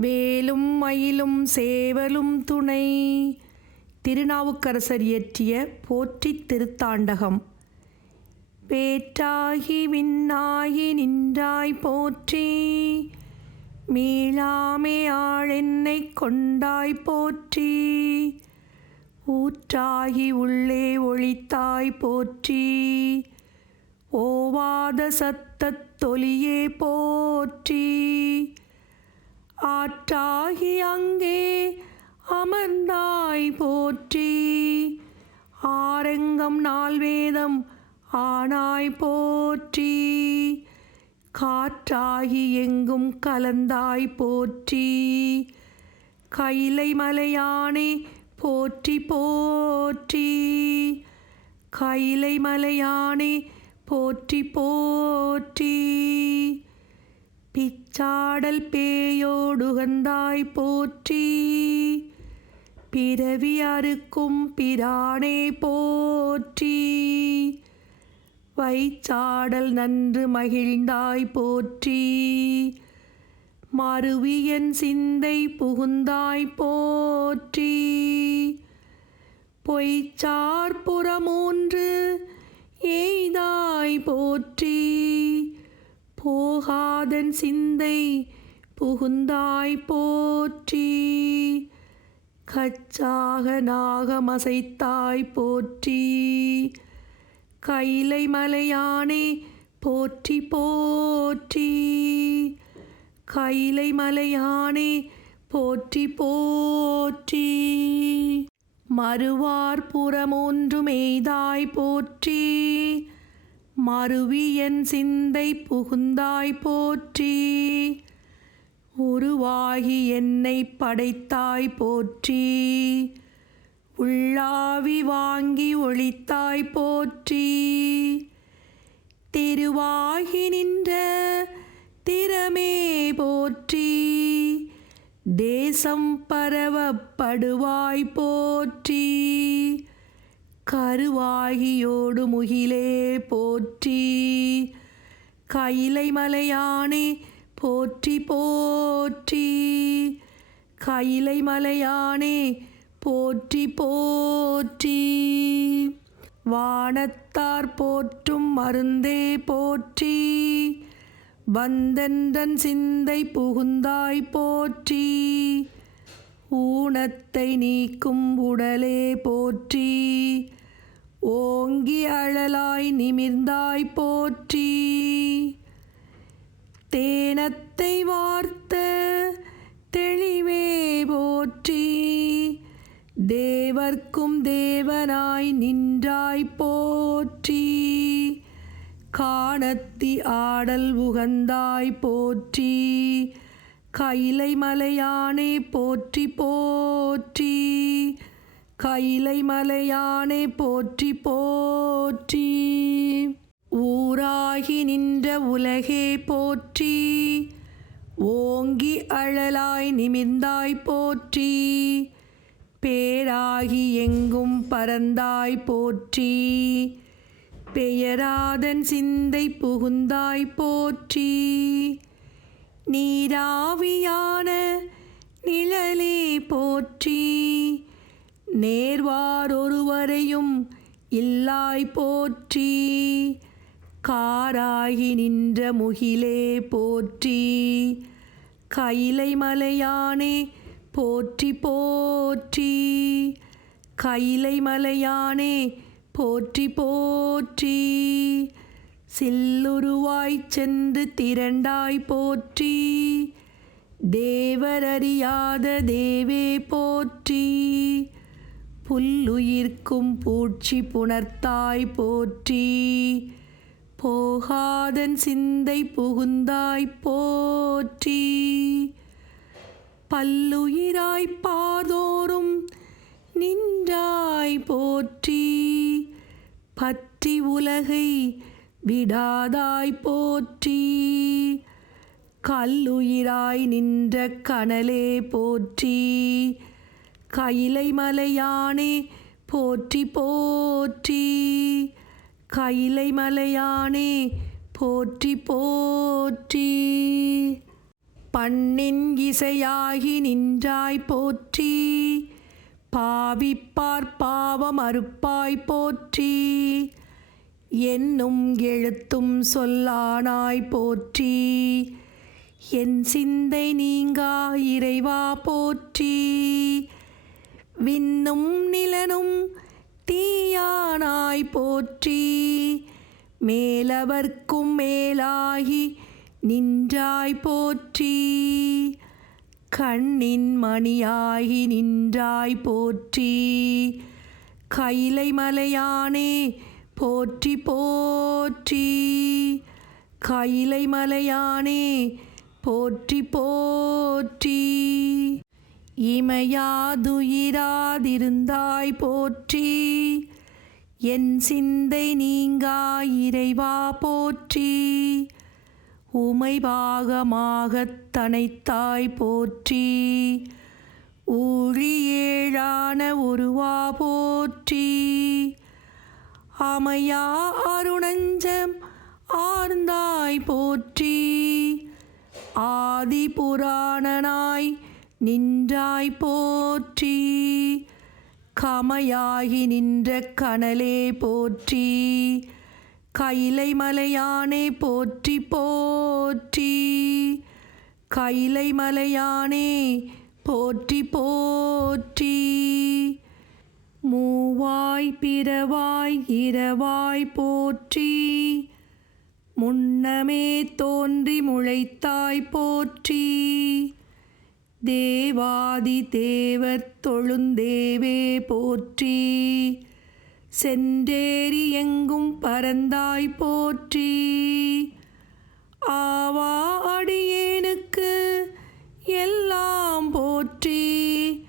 வேலும் மயிலும் சேவலும் துணை. திருநாவுக்கரசர் இயற்றிய போற்றி திருத்தாண்டகம். பேற்றாகி விண்ணாகி நின்றாய் போற்றி. மீளாமே ஆளென்னை கொண்டாய் போற்றி. ஊற்றாகி உள்ளே ஒளித்தாய் போற்றி. ஓவாத சத்தத் தொலியே போற்றி. ஆற்றாகி அங்கே அமர்ந்தாய் போற்றி. ஆரங்கம் நால்வேதம் ஆனாய் போற்றி. காற்றாகி எங்கும் கலந்தாய் போற்றி. கைலை மலையானே போற்றி போற்றி. கைலை மலையானே போற்றி போற்றி. பிச்சாடல் பேயோடுகந்தாய் போற்றி. பிறவி அறுக்கும் பிரானே போற்றி. வைச்சாடல் நன்று மகிழ்ந்தாய் போற்றி. மறுவியன் சிந்தை புகுந்தாய் போற்றி. பொய்ச்சார் புறமூன்று எய்தாய் போற்றி. போகாதன் சிந்தை புகுந்தாய் போற்றி. கச்சாக நாகமசைத்தாய் போற்றி. கைலை மலையானே போற்றி போற்றி. கைலை மலையானே போற்றி போற்றி. மறுவார் புறமொன்றும் எய்தாய் போற்றி. மருவியன் சிந்தை புகுந்தாய் போற்றி. உருவாகி என்னை படைத்தாய் போற்றி. உள்ளாவி வாங்கி ஒளித்தாய் போற்றி. திருவாகி நின்ற திறமே போற்றி. தேசம் பரவப்படுவாய் போற்றி. கருவாகியோடு முகிலே போற்றி. கைலை மலையானே போற்றி போற்றி. கைலை மலையானே போற்றி போற்றி. வானத்தார் போற்றும் மருந்தே போற்றி. வந்தென்றன் சிந்தை புகுந்தாய் போற்றி. ஊனத்தை நீக்கும் உடலே போற்றி. ஓங்கி அழலாய் நிமிர்ந்தாய் போற்றி. தேனத்தை வார்த்த தெளிவே போற்றி. தேவர்க்கும் தேவனாய் நின்றாய் போற்றி. காணத்தி ஆடல் உகந்தாய் போற்றி. கைலை மலையானே போற்றி போற்றி. கைலை மலையானை போற்றி போற்றி. ஊராகி நின்ற உலகே போற்றி. ஓங்கி அழலாய் நிமிர்ந்தாய் போற்றி. பேராகி எங்கும் பறந்தாய் போற்றி. பெயராதன் சிந்தை புகுந்தாய் போற்றி. நீராவியான நிழலே போற்றி. நேர்வாரொருவரையும் இல்லாய் போற்றி. காராகி நின்ற முகிலே போற்றி. கைலை மலையானே போற்றி போற்றி. கைலை மலையானே போற்றி போற்றி. சில்லுருவாய்ச் சென்று திரண்டாய் போற்றி. தேவரறியாத தேவே போற்றி. புல்லுயிர்க்கும் பூச்சி புணர்த்தாய் போற்றி. போகாதன் சிந்தை புகுந்தாய் போற்றி. பல்லுயிராய் பாதோறும் நின்றாய் போற்றி. பற்றி உலகை விடாதாய் போற்றி. கல்லுயிராய் நின்ற கனலே போற்றி. கைலை மலையானே போற்றி போற்றி. கைலை மலையானே போற்றி போற்றி. பண்ணின் இசையாகி நின்றாய் போற்றி. பாவிப்பார் பாவம் அறுப்பாய் போற்றி. என்னும் எழுத்தும் சொல்லானாய் போற்றி. என் சிந்தை நீங்கா இறைவா போற்றி. விண்ணும் நிலனும் தீயானாய் போற்றி. மேலவர்க்கும் மேலாகி நின்றாய் போற்றி. கண்ணின் மணியாகி நின்றாய் போற்றி. கைலை மலையானே போற்றி போற்றி. கைலை மலையானே போற்றி போற்றி. இமையாதுயிராதிருந்தாய் போற்றி. என் சிந்தை நீங்கா இறைவா போற்றி. உமைபாகமாகத் தனைத்தாய் போற்றி. ஊழியேழான உருவா போற்றி. அமையா அருணஞ்சம் ஆர்ந்தாய் போற்றி. ஆதி புராணனாய் நின்றாய் போற்றி. கமையாகி நின்ற கனலே போற்றி. கைலை மலையானே போற்றி போற்றி. கைலை மலையானே போற்றி போற்றி. மூவாய் பிறவாய் இரவாய் போற்றி. முன்னமே தோன்றி முளைத்தாய் போற்றி. தேவாதி தேவர் தொழுந்தேவே போற்றி. சென்றேறி எங்கும் பரந்தாய் போற்றி. ஆவா அடியேனுக்கு எல்லாம் போற்றி.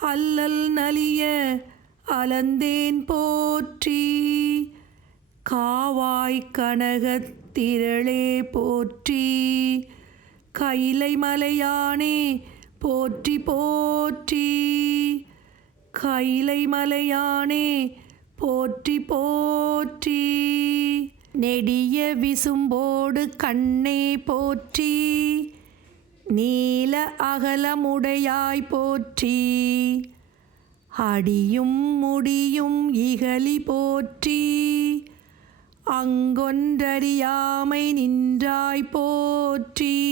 அல்லல் நலிய அலந்தேன் போற்றி. காவாய் கனகத் திரளே போற்றி. கைலை மலையானே போற்றி போற்றி. கைலை மலையானே போற்றி போற்றி. நெடிய விசும்போடு கண்ணே போற்றி. நீல அகலமுடையாய் போற்றி. அடியும் முடியும் இகலி போற்றி. அங்கொன்றறியாமை நின்றாய் போற்றி.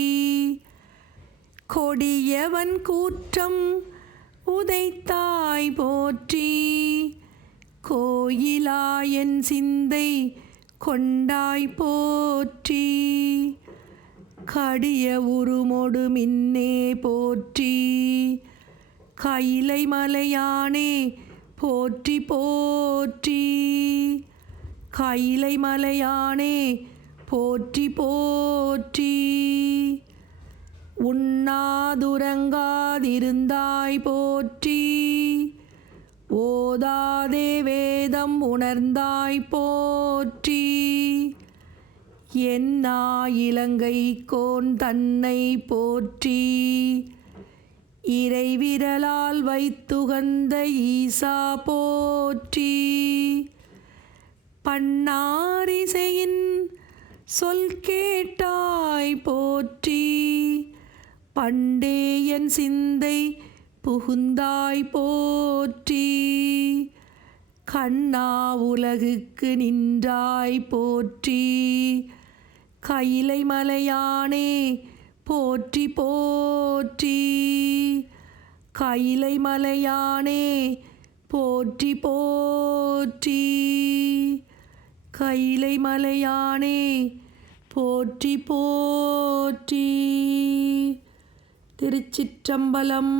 கொடியவன் கூற்றம் உதைத்தாய் போற்றி. கோயிலாயன் சிந்தை கொண்டாய் போற்றி. கடிய உருமொடு மின்னே போற்றி. கைலை மலையானே போற்றி போற்றி. கைலை மலையானே போற்றி போற்றி. உண்ணாதுரங்காதிருந்தாய் போற்றி. ஓதாதே வேதம் உணர்ந்தாய் போற்றி. என்னா இலங்கை கோன் தன்னை போற்றி. இறைவிரலால் வைத்துகந்த ஈசா போற்றி. பன்னாரிசையின் சொல் கேட்டாய் போற்றி. பண்டேயன் சிந்தை புகுந்தாய் போற்றி. கண்ணா உலகுக்கு நின்றாய் போற்றி. கைலை மலையானே போற்றி போற்றி. கைலை மலையானே போற்றி போற்றி. கைலை மலையானே போற்றி போற்றி. திருச்சிற்றம்பலம்.